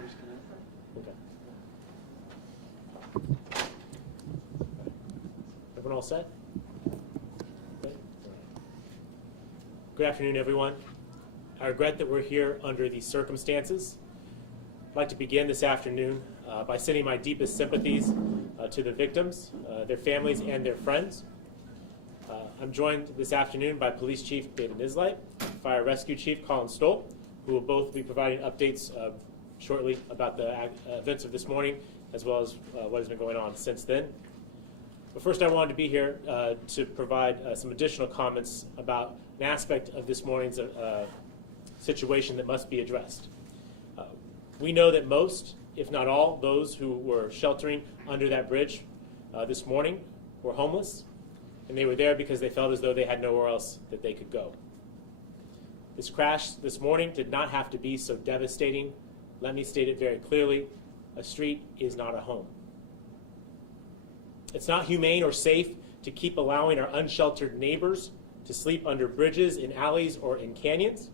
Okay. Everyone all set? Okay. Good afternoon, everyone. I regret that we're here under these circumstances. I'd like to begin this afternoon by sending my deepest sympathies to the victims, their families, and their friends. I'm joined this afternoon by Police Chief David Nisleit, Fire Rescue Chief Colin Stoll, who will both be providing updates shortly about the events of this morning, as well as what has been going on since then. But first, I wanted to be here to provide some additional comments about an aspect of this morning's situation that must be addressed. We know that most, if not all, those who were sheltering under that bridge this morning were homeless, and they were there because they felt as though they had nowhere else that they could go. This crash this morning did not have to be so devastating. Let me state it very clearly. A street is not a home. It's not humane or safe to keep allowing our unsheltered neighbors to sleep under bridges, in alleys, or in canyons.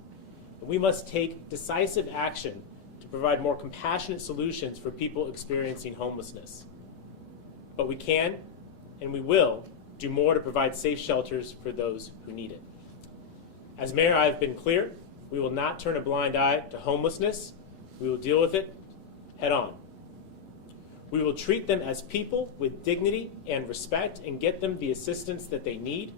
And we must take decisive action to provide more compassionate solutions for people experiencing homelessness. But we can, and we will, do more to provide safe shelters for those who need it. As mayor, I have been clear, we will not turn a blind eye to homelessness. We will deal with it head on. We will treat them as people with dignity and respect and get them the assistance that they need.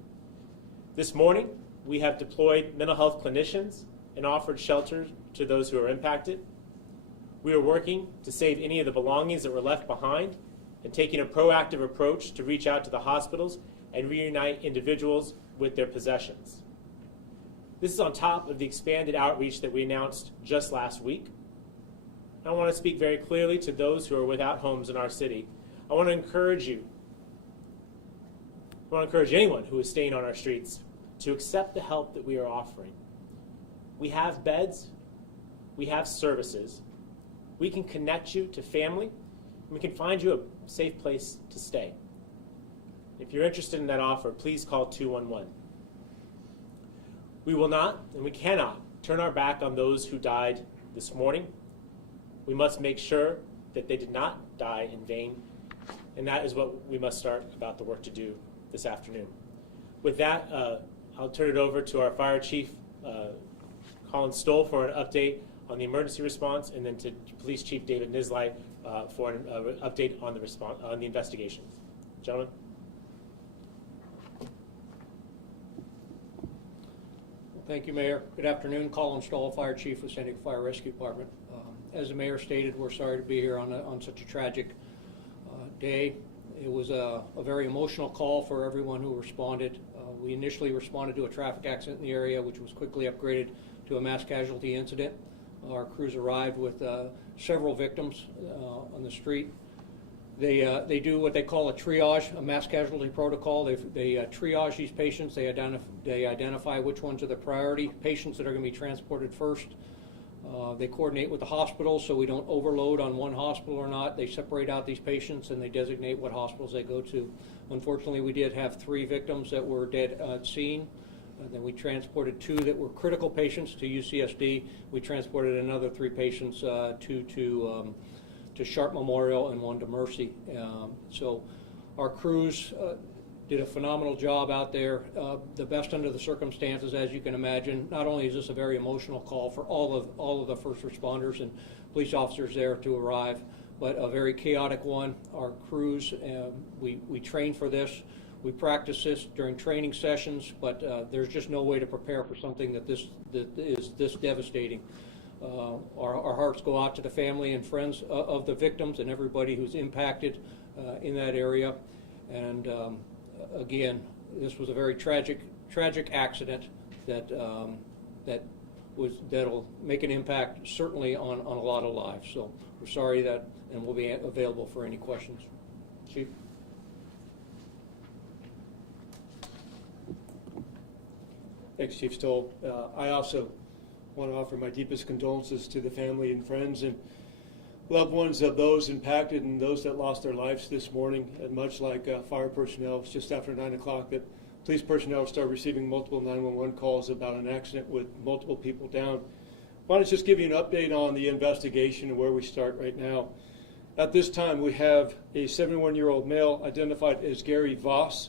This morning, we have deployed mental health clinicians and offered shelter to those who are impacted. We are working to save any of the belongings that were left behind and taking a proactive approach to reach out to the hospitals and reunite individuals with their possessions. This is on top of the expanded outreach that we announced just last week. I want to speak very clearly to those who are without homes in our city. I want to encourage you, I want to encourage anyone who is staying on our streets to accept the help that we are offering. We have beds, we have services, we can connect you to family, and we can find you a safe place to stay. If you're interested in that offer, please call 211. We will not and we cannot turn our back on those who died this morning. We must make sure that they did not die in vain, and that is what we must start about the work to do this afternoon. With that, I'll turn it over to our Fire Chief, Colin Stoll, for an update on the emergency response, and then to Police Chief David Nisleit for an update on the investigations. Gentlemen. Thank you, Mayor. Good afternoon. Colin Stoll, Fire Chief with San Diego Fire Rescue Department. As the Mayor stated, we're sorry to be here on such a tragic day. It was a very emotional call for everyone who responded. We initially responded to a traffic accident in the area, which was quickly upgraded to a mass casualty incident. Our crews arrived with several victims on the street. They do what they call a triage, a mass casualty protocol. They triage these patients. They identify which ones are the priority patients that are going to be transported first. They coordinate with the hospitals so we don't overload on one hospital or not. They separate out these patients and they designate what hospitals they go to. Unfortunately, we did have 3 victims that were dead at scene. Then we transported 2 that were critical patients to UCSD. We transported another 3 patients, 2 to Sharp Memorial and 1 to Mercy. So our crews did a phenomenal job out there, the best under the circumstances, as you can imagine. Not only is this a very emotional call for all of the first responders and police officers there to arrive, but a very chaotic one. Our crews, we train for this. We practice this during training sessions, but there's just no way to prepare for something that is this devastating. Our hearts go out to the family and friends of the victims and everybody who's impacted in that area. And again, this was a very tragic accident that'll make an impact certainly on a lot of lives. So we're sorry that, and we'll be available for any questions. Chief. Thanks, Chief Stoll. I also want to offer my deepest condolences to the family and friends and loved ones of those impacted and those that lost their lives this morning. And much like fire personnel, it's just after 9 o'clock that police personnel started receiving multiple 911 calls about an accident with multiple people down. Why don't I just give you an update on the investigation and where we start right now. At this time, we have a 71-year-old male identified as Craig Voss,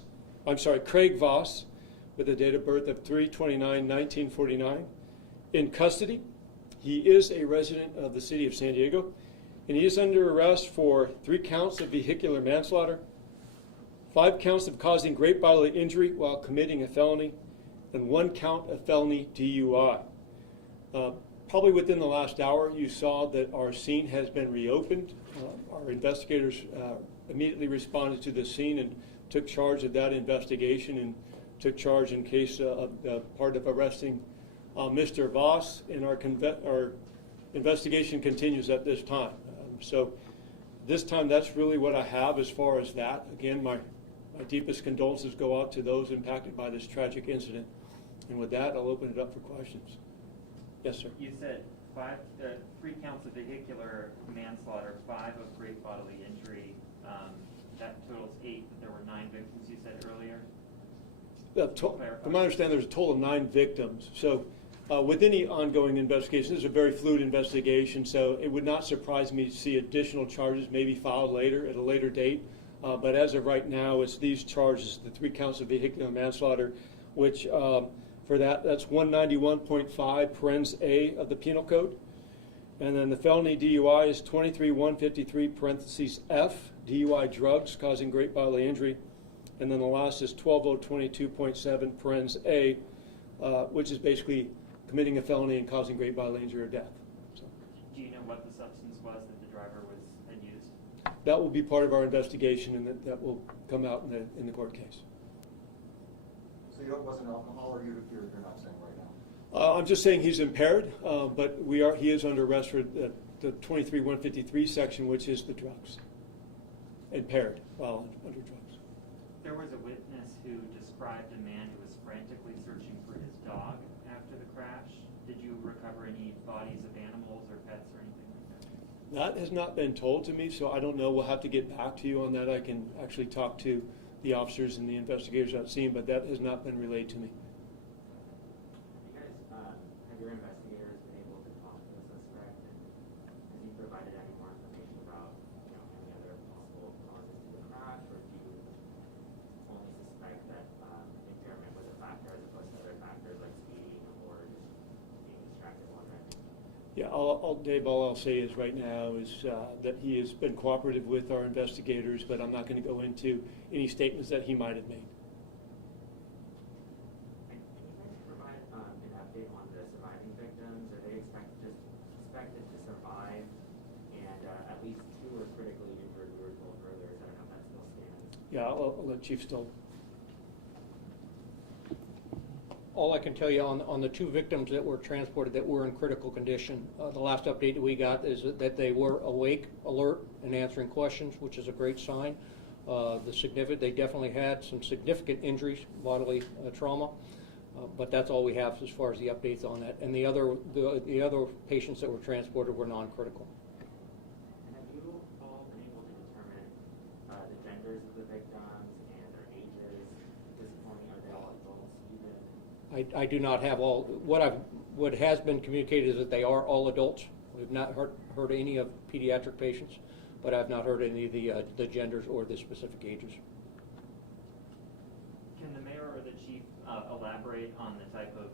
with a date of birth of 3/29/1949, in custody. He is a resident of the city of San Diego, and he is under arrest for 3 counts of vehicular manslaughter, 5 counts of causing great bodily injury while committing a felony, and 1 count of felony DUI. Probably within the last hour, you saw that our scene has been reopened. Our investigators immediately responded to the scene and took charge of that investigation and took charge in case of part of arresting Mr. Voss, and our investigation continues at this time. So this time, that's really what I have as far as that. Again, my deepest condolences go out to those impacted by this tragic incident. And with that, I'll open it up for questions. Yes, sir. You said 3 counts of vehicular manslaughter, 5 of great bodily injury. That totals 8. There were 9 victims, you said earlier. From my understanding, there's a total of 9 victims. So with any ongoing investigation, this is a very fluid investigation, so it would not surprise me to see additional charges maybe filed later at a later date. But as of right now, it's these charges, the 3 counts of vehicular manslaughter, which for that's 191.5 parens A of the Penal Code. And then the felony DUI is 23-153 parentheses F, DUI drugs causing great bodily injury. And then the last is 12022.7 parens A, which is basically committing a felony and causing great bodily injury or death. So Do you know what the substance was that the driver had used? that will be part of our investigation, and that will come out in the court case. So it wasn't alcohol, or you're not saying right now? I'm just saying he's impaired, but he is under arrest for the 23-153 section, which is the drugs. Impaired while under drugs. There was a witness who described a man who was frantically searching for his dog after the crash. Did you recover any bodies of animals or pets or anything like that? That has not been told to me, so I don't know. We'll have to get back to you on that. I can actually talk to the officers and the investigators at scene, but that has not been relayed to me. Have your investigators been able to talk to the suspect, and has he provided any more information about any other possible causes to the crash, or do you only suspect that impairment was a factor as opposed to other factors like speeding or just being distracted while driving? Yeah, Dave, all I'll say is right now is that he has been cooperative with our investigators, but I'm not going to go into any statements that he might have made. And can you guys provide an update on the surviving victims? Are they suspected to survive, and at least 2 are critically injured, we were told earlier, so I don't know if that still stands. Yeah, I'll let Chief Stoll. All I can tell you on the 2 victims that were transported that were in critical condition, the last update that we got is that they were awake, alert, and answering questions, which is a great sign. They definitely had some significant injuries, bodily trauma, but that's all we have as far as the updates on that. And the other patients that were transported were non-critical. And have you all been able to determine the genders of the victims and their ages at this point? Are they all adults even? I do not have all. What has been communicated is that they are all adults. We've not heard any of pediatric patients, but I've not heard any of the genders or the specific ages. Can the mayor or the chief elaborate on the type of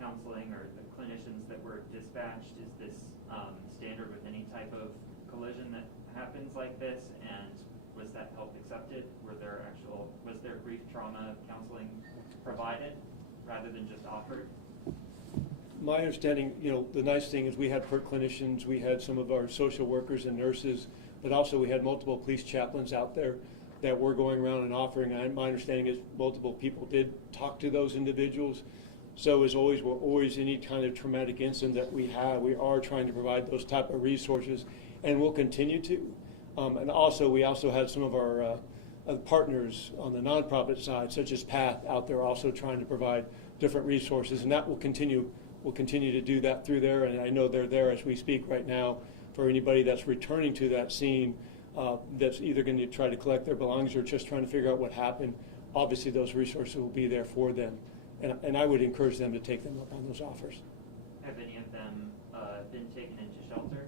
counseling or the clinicians that were dispatched? Is this standard with any type of collision that happens like this? And was that help accepted? Was there brief trauma counseling provided rather than just offered? My understanding, the nice thing is we had PERT clinicians, we had some of our social workers and nurses, but also we had multiple police chaplains out there that were going around and offering. My understanding is multiple people did talk to those individuals. So as always, we're always any kind of traumatic incident that we have, we are trying to provide those type of resources, and we'll continue to. And also, we also had some of our partners on the nonprofit side, such as PATH, out there also trying to provide different resources, and that will continue. We'll continue to do that through there, and I know they're there as we speak right now for anybody that's returning to that scene that's either going to try to collect their belongings or just trying to figure out what happened. Obviously, those resources will be there for them, and I would encourage them to take them up on those offers. Have any of them been taken into shelter?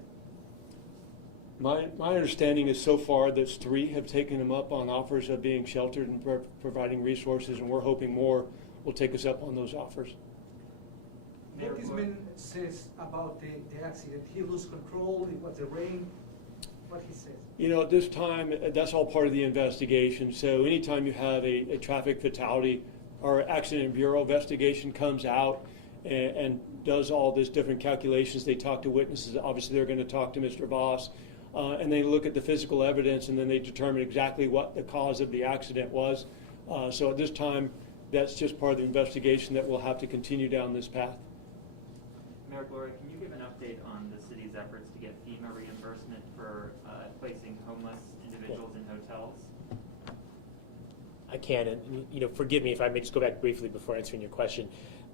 My understanding is so far that 3 have taken them up on offers of being sheltered and providing resources, and we're hoping more will take us up on those offers. What this man says about the accident, he lose control, it was the rain, what he says. You know, at this time, that's all part of the investigation. So anytime you have a traffic fatality, our accident bureau investigation comes out and does all this different calculations. They talk to witnesses. Obviously, they're going to talk to Mr. Voss. And they look at the physical evidence, and then they determine exactly what the cause of the accident was. So at this time, that's just part of the investigation that we'll have to continue down this path. Mayor Gloria, can you give an update on the city's efforts to get FEMA reimbursement for placing homeless individuals in hotels? I can, and forgive me if I may just go back briefly before answering your question.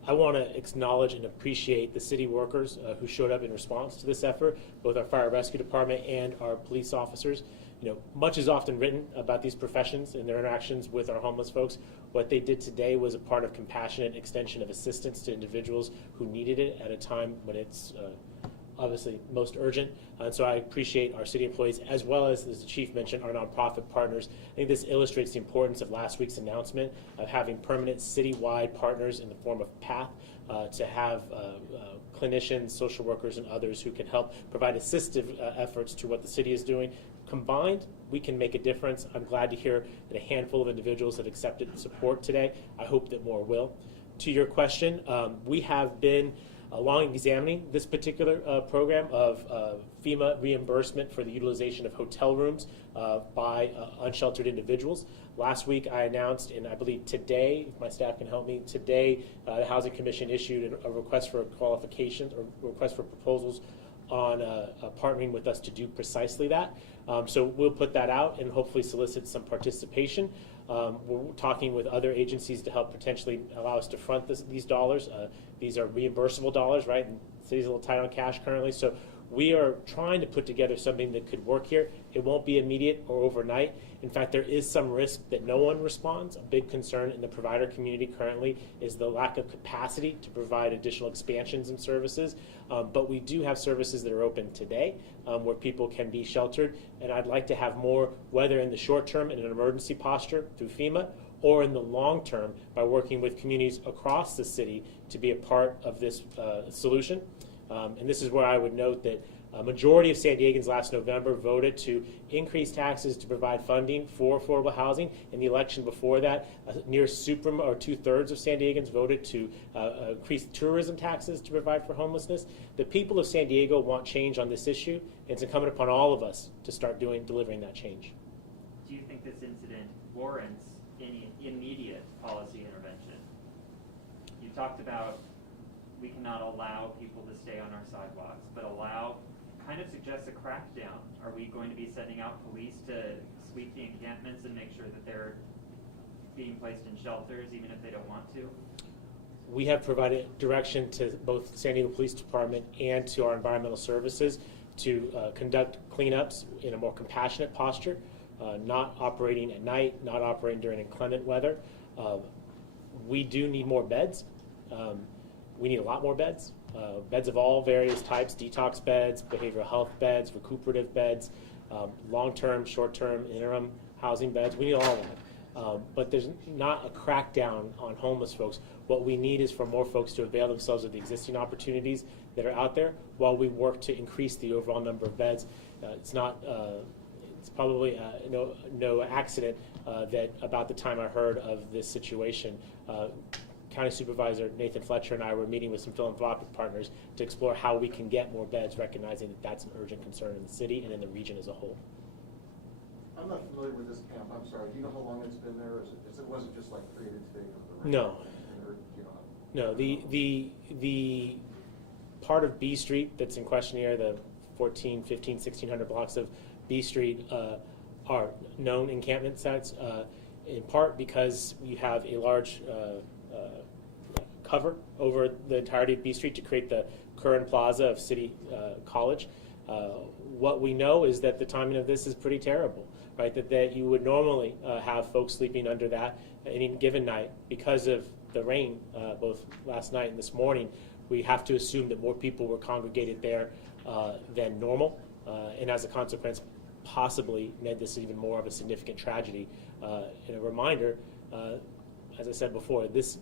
I want to acknowledge and appreciate the city workers who showed up in response to this effort, both our fire rescue department and our police officers. Much is often written about these professions and their interactions with our homeless folks. What they did today was a part of compassionate extension of assistance to individuals who needed it at a time when it's obviously most urgent. And so I appreciate our city employees, as well as the chief mentioned, our nonprofit partners. I think this illustrates the importance of last week's announcement of having permanent citywide partners in the form of PATH to have clinicians, social workers, and others who can help provide assistive efforts to what the city is doing. Combined, we can make a difference. I'm glad to hear that a handful of individuals have accepted support today. I hope that more will. To your question, we have been long examining this particular program of FEMA reimbursement for the utilization of hotel rooms by unsheltered individuals. Last week I announced, and I believe today, if my staff can help me, today the Housing Commission issued a request for qualifications or request for proposals on partnering with us to do precisely that. So we'll put that out and hopefully solicit some participation. We're talking with other agencies to help potentially allow us to front these dollars. These are reimbursable dollars, right? And the city's a little tight on cash currently. So we are trying to put together something that could work here. It won't be immediate or overnight. In fact, there is some risk that no one responds. A big concern in the provider community currently is the lack of capacity to provide additional expansions and services. But we do have services that are open today where people can be sheltered. And I'd like to have more, whether in the short term in an emergency posture through FEMA, or in the long term by working with communities across the city to be a part of this solution. And this is where I would note that a majority of San Diegans last November voted to increase taxes to provide funding for affordable housing. In the election before that, near 2/3 of San Diegans voted to increase tourism taxes to provide for homelessness. The people of San Diego want change on this issue, and it's incumbent upon all of us to start delivering that change. Do you think this incident warrants any immediate policy intervention? You talked about we cannot allow people to stay on our sidewalks, but allow kind of suggests a crackdown. Are we going to be sending out police to sweep the encampments and make sure that they're being placed in shelters even if they don't want to? We have provided direction to both San Diego Police Department and to our environmental services to conduct cleanups in a more compassionate posture, not operating at night, not operating during inclement weather. We do need more beds. We need a lot more beds. Beds of all various types, detox beds, behavioral health beds, recuperative beds, long-term, short-term, interim housing beds. We need all of that. But there's not a crackdown on homeless folks. What we need is for more folks to avail themselves of the existing opportunities that are out there while we work to increase the overall number of beds. It's probably no accident that about the time I heard of this situation, County Supervisor Nathan Fletcher and I were meeting with some philanthropic partners to explore how we can get more beds, recognizing that that's an urgent concern in the city and in the region as a whole. I'm not familiar with this camp, I'm sorry. Do you know how long it's been there? It wasn't just like created today from the No. No, the part of B Street that's in question here, the 15, 1600 blocks of B Street are known encampment sites, in part because you have a large cover over the entirety of B Street to create the Curran Plaza of City College. What we know is that the timing of this is pretty terrible, right? That you would normally have folks sleeping under that any given night. Because of the rain, both last night and this morning, we have to assume that more people were congregated there than normal, and as a consequence, possibly made this even more of a significant tragedy. And a reminder, as I said before, this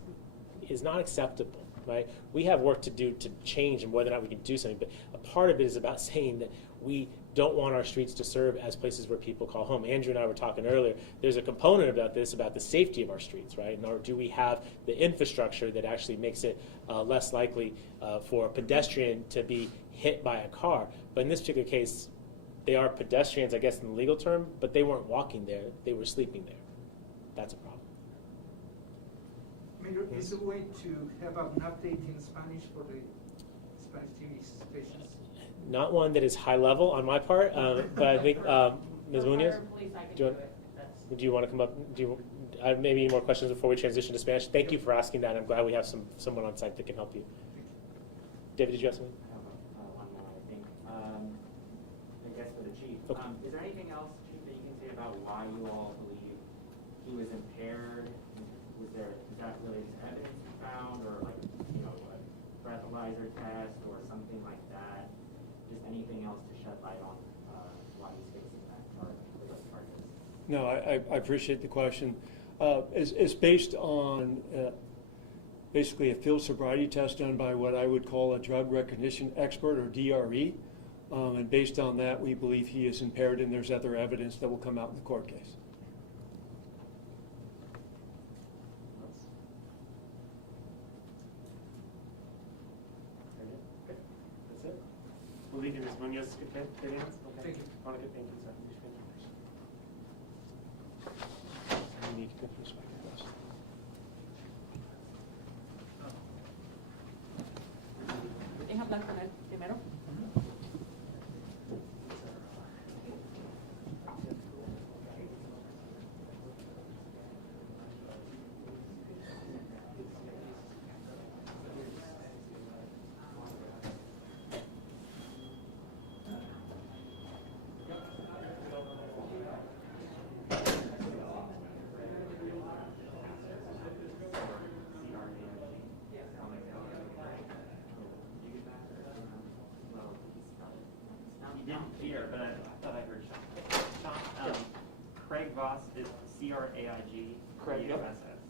is not acceptable, right? We have work to do to change and whether or not we can do something, but a part of it is about saying that we don't want our streets to serve as places where people call home. Andrew and I were talking earlier, there's a component about this, about the safety of our streets, right? And or do we have the infrastructure that actually makes it less likely for a pedestrian to be hit by a car? But in this particular case, they are pedestrians, I guess, in the legal term, but they weren't walking there, they were sleeping there. That's a problem. Mayor, is there a way to have an update in Spanish for the Spanish TV stations? Not one that is high level on my part, but I think Ms. Munoz, do you want to come up? Do you have maybe any more questions before we transition to Spanish? Thank you for asking that. I'm glad we have someone on site that can help you. David, did you have something? I have one more, I think. I guess for the chief. Okay. Is there anything else, Chief, that you can say about why you all believe he was impaired? Is that related to evidence you found, or like, you know, a breathalyzer test or something like that? Just anything else to shed light on why he's facing that charges? No, I appreciate the question. It's based on basically a field sobriety test done by what I would call a drug recognition expert, or DRE. And based on that, we believe he is impaired, and there's other evidence that will come out in the court case. That's it. We'll leave you, Ms. Munoz. Okay, good hands? Okay. Thank you. Monica, thank you, sir. You need to go through this back first. ¿Es hablar con él primero? You didn't hear, but I thought I heard Sean. Sean, Craig Voss is CRAIG. Craig, yep. VOSS.